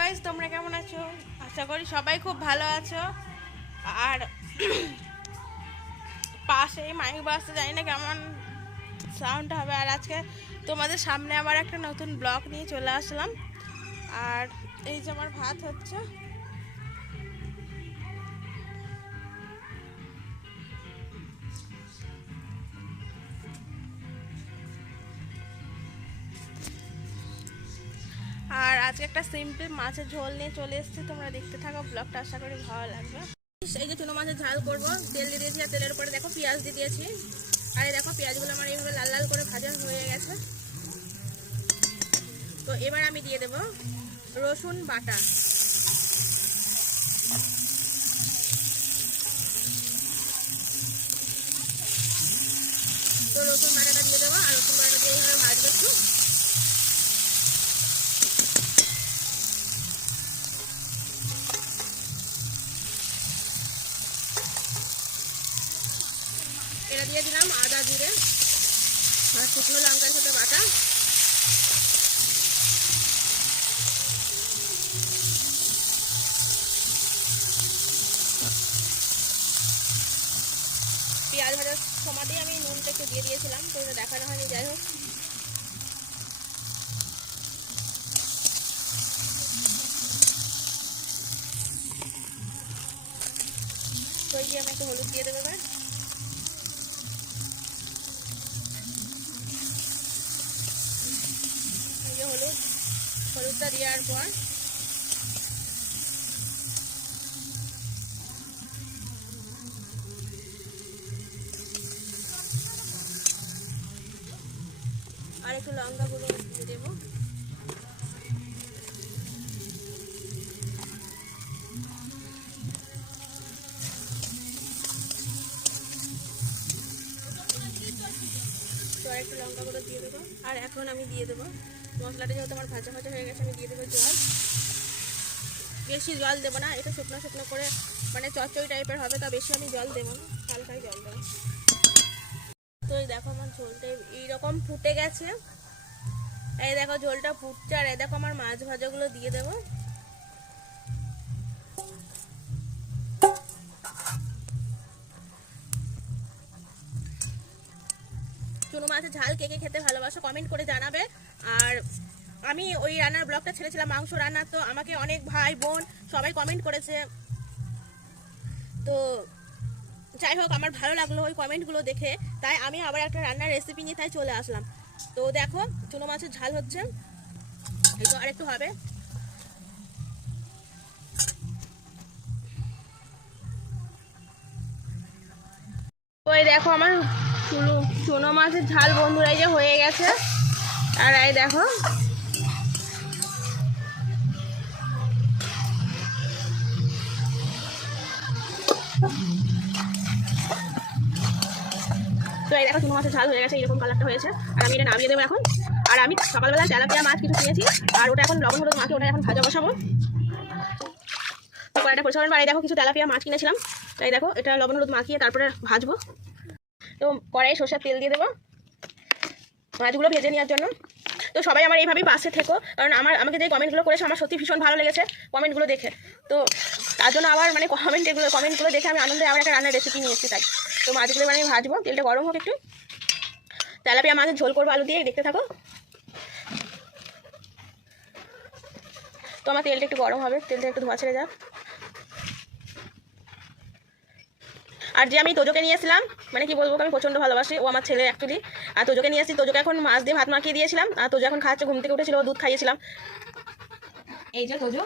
Guys, তোমরা কেমন আছো? আশা করি সবাই খুব ভালো আছো। আর পাশে মাইক বাজতে জানি না কেমন সাউন্ড হবে। আর আজকে তোমাদের সামনে আবার একটা নতুন ব্লগ নিয়ে চলে আসলাম। আর এই যে আমার ভাত হচ্ছে। আর আজকে একটা সিম্পল মাছের ঝোল নিয়ে চলে এসেছি, তোমরা দেখতে থাকো ব্লগটা, আশা করি ভালো লাগবে। এই যে চুনো মাছের ঝাল করবো, তেল দিয়ে দিয়েছি আর তেলের উপরে দেখো পেঁয়াজ দিয়ে দিয়েছি। আর এই দেখো পেঁয়াজগুলো আমার এইভাবে লাল লাল করে ভাজা হয়ে গেছে। তো এবার আমি দিয়ে দেব রসুন বাটা। তো রসুন বাটাটা দিয়ে দেবো আর রসুন বাটাটা দিয়ে এইভাবে ভাজবো একটু। এটা দিয়ে দিলাম আদা জিরে আর শুকনো লঙ্কার সাথে বাটা। পেঁয়াজ ভাজার সময়তেই আমি নুনটা একটু দিয়ে দিয়েছিলাম, তো এটা দেখানো হয়নি, যাই হোক। তো এই যে আমি একটু হলুদ দিয়ে দেবো এবার। এই যে হলুদটা দেওয়ার পর আর একটু লঙ্কা গুঁড়ো দিয়ে দেবো। তো আর একটু লঙ্কা গুঁড়ো দিয়ে দেবো। আর এখন আমি দিয়ে দেবো মশলাটা, যেহেতু আমার ভাজা ভাজা হয়ে গেছে, আমি দিয়ে দেবো জল। বেশি জল দেবো না, এটা শুকনো শুকনো করে মানে চচ্চড়ি টাইপের হবে, তা বেশি আমি জল দেবো না, হালকাই জল দেবো। তো এই দেখো আমার ঝোলটা এইরকম ফুটে গেছে। এই দেখো ঝোলটা ফুটছে। আর এই দেখো আমার মাছ ভাজাগুলো দিয়ে দেবো। চুনো মাছের ঝাল কে কে খেতে ভালোবাসো কমেন্ট করে জানাবে। আর আমি ওই রান্নার ব্লগটা ছেড়েছিলাম, মাংস রান্নার, তো আমাকে অনেক ভাই বোন সবাই কমেন্ট করেছে। তো যাই হোক, আমার ভালো লাগলো ওই কমেন্টগুলো দেখে, তাই আমি আবার একটা রান্নার রেসিপি নিয়ে তাই চলে আসলাম। তো দেখো চুনো মাছের ঝাল হচ্ছে, এই তো আরেকটু হবে। তো এই দেখো আমার চুনো মাছের ঝাল বন্ধুরা এই যে হয়ে গেছে। আর এই দেখো তো এই দেখো চুনো মাছের ঝাল হয়ে গেছে, এরকম কালারটা হয়েছে। আর আমি এটা নামিয়ে দেবো এখন। আর আমি সকালবেলা তেলাপিয়া মাছ কিছু কিনেছি, আর ওটা এখন লবণ হলুদ মাখিয়ে ওটা এখন ভাজা বসাবো। তো কড়াইটা পরিষ্কার করে, এই দেখো কিছু তেলাপিয়া মাছ কিনেছিলাম, তাই দেখো এটা লবণ হলুদ মাখিয়ে তারপরে ভাজবো। তো কড়াই সরষের তেল দিয়ে দেবো মাছগুলো ভেজে নেওয়ার জন্য। তো সবাই আমার এইভাবেই পাশে থেকো, কারণ আমাকে যে কমেন্টগুলো করেছে আমার সত্যি ভীষণ ভালো লেগেছে কমেন্টগুলো দেখে। তো তার জন্য আবার মানে কমেন্টগুলো দেখে আমি আনন্দে আবার একটা রান্নার রেসিপি নিয়ে এসেছি তাই। তো মাছগুলো আমি ভাজবো, তেলটা গরম হোক একটু। তেলাপিয়া মাছের ঝোল করবো আলু দিয়ে, দেখতে থাকো। তো আমার তেলটা একটু গরম হবে, তেলটা একটু ধোয়া ছেড়ে যাক। আর যে আমি তোজোকে নিয়েছিলাম, মানে কি বলবো, আমি প্রচণ্ড ভালোবাসি, ও আমার ছেলে অ্যাকচুয়ালি। আর তোজোকে নিয়ে এসেছি, তোজোকে এখন মাছ দিয়ে ভাত মাখিয়ে দিয়েছিলাম। আর তোজো এখন খাচ্ছে, ঘুম থেকে উঠেছিল, দুধ খাইয়েছিলাম। এই যে তোজো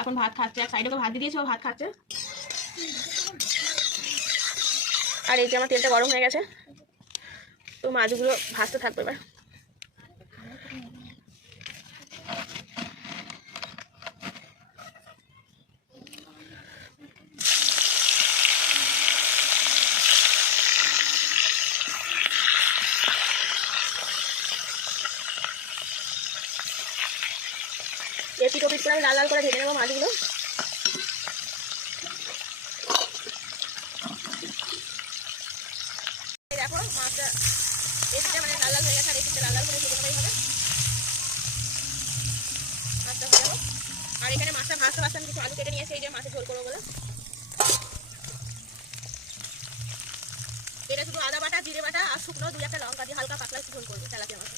এখন ভাত খাচ্ছে, এক সাইডে ভাত দিয়ে দিয়েছে, ও ভাত খাচ্ছে। আর এই যে আমার তেলটা গরম হয়ে গেছে, তো মাছগুলো ভাজতে থাকবে এবার। এপিট ওপিট করে আমি লাল লাল করে ভেজে নেবো মাছগুলো। দেখো মাছটা এপিটটা মানে লাল লাল হয়ে গেছে, আর এপিটটা লাল লাল করে ভেজে নেবো এইভাবে। আর এখানে মাছটা ভাজতে ভাজতে আমি কিছু আলু কেটে নিয়েছি এই যে মাছের ঝোল করবো বলে। এটা শুধু আদা বাটা, জিরে বাটা আর শুকনো 2-1টা লঙ্কা দিয়ে হালকা পাতলা একটু ঝোল করবো তেলাপিয়া মাছ।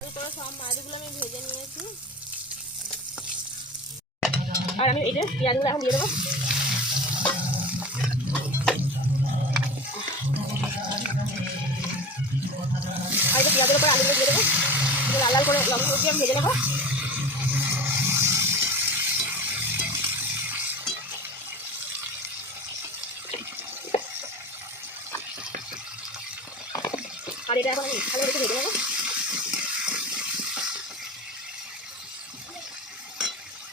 তারপরে সব মাছগুলো আমি ভেজে নিয়েছি আর আমি এই যে পেঁয়াজগুলো এখন দিয়ে দেবো। আর এই পেঁয়াজের উপর আলুগুলো দিয়ে দেবো, লাল লাল করে লবণ দিয়ে আমি ভেজে নেবো। আর এটা এখন আমি ভালো করে ভেজে নেবো।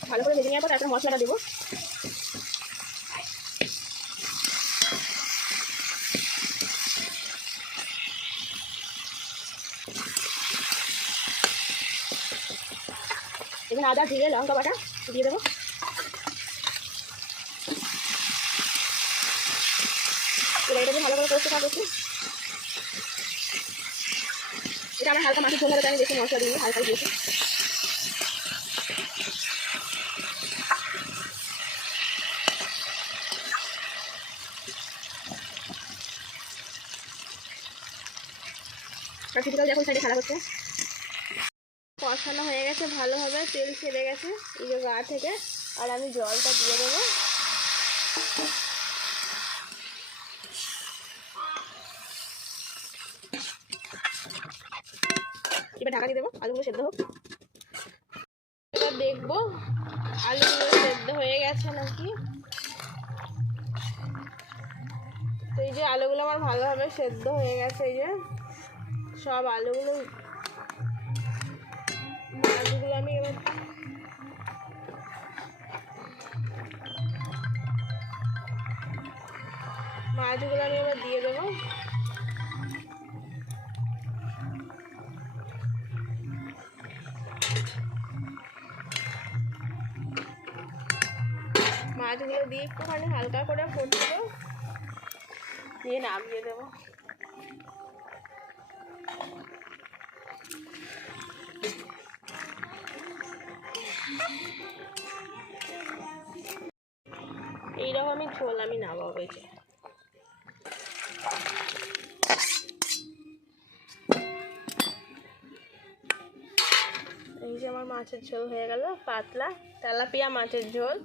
ভালো করে ভেজে নেওয়ার পর তারপরে মশলাটা দেবো। এখানে আদা, জিরে, লঙ্কা বাটা দিয়ে দেবো। এবার এটা ভালো করে কষতে থাকছি। এটা আমার হালকা মাছের ঝোল হলে আমি বেশি মশলা দিই, হালকা দিয়েছি। আর শীতকাল যখন সাইডে খারাপ হচ্ছে কষানো হয়ে গেছে ভালোভাবে, তেল ছেড়ে গেছে এই যে গা থেকে। আর আমি জলটা দিয়ে দেবো। এবার ঢাকা দিয়ে দেবো, আলুগুলো সেদ্ধ হোক। এবার দেখবো আলুগুলো সেদ্ধ হয়ে গেছে নাকি। তো এই যে আলুগুলো আমার ভালোভাবে সেদ্ধ হয়ে গেছে, এই যে সব আলুগুলো। মাছগুলো আমি এবার দিয়ে দেবো। মাছগুলো দিয়ে একটুখানি হালকা করে ফুটবো, দিয়ে নামিয়ে দেবো। এইরকমই ঝোল আমি নামাবো। এই যে আমার মাছের ঝোল হয়ে গেল, পাতলা তেলাপিয়া মাছের ঝোল।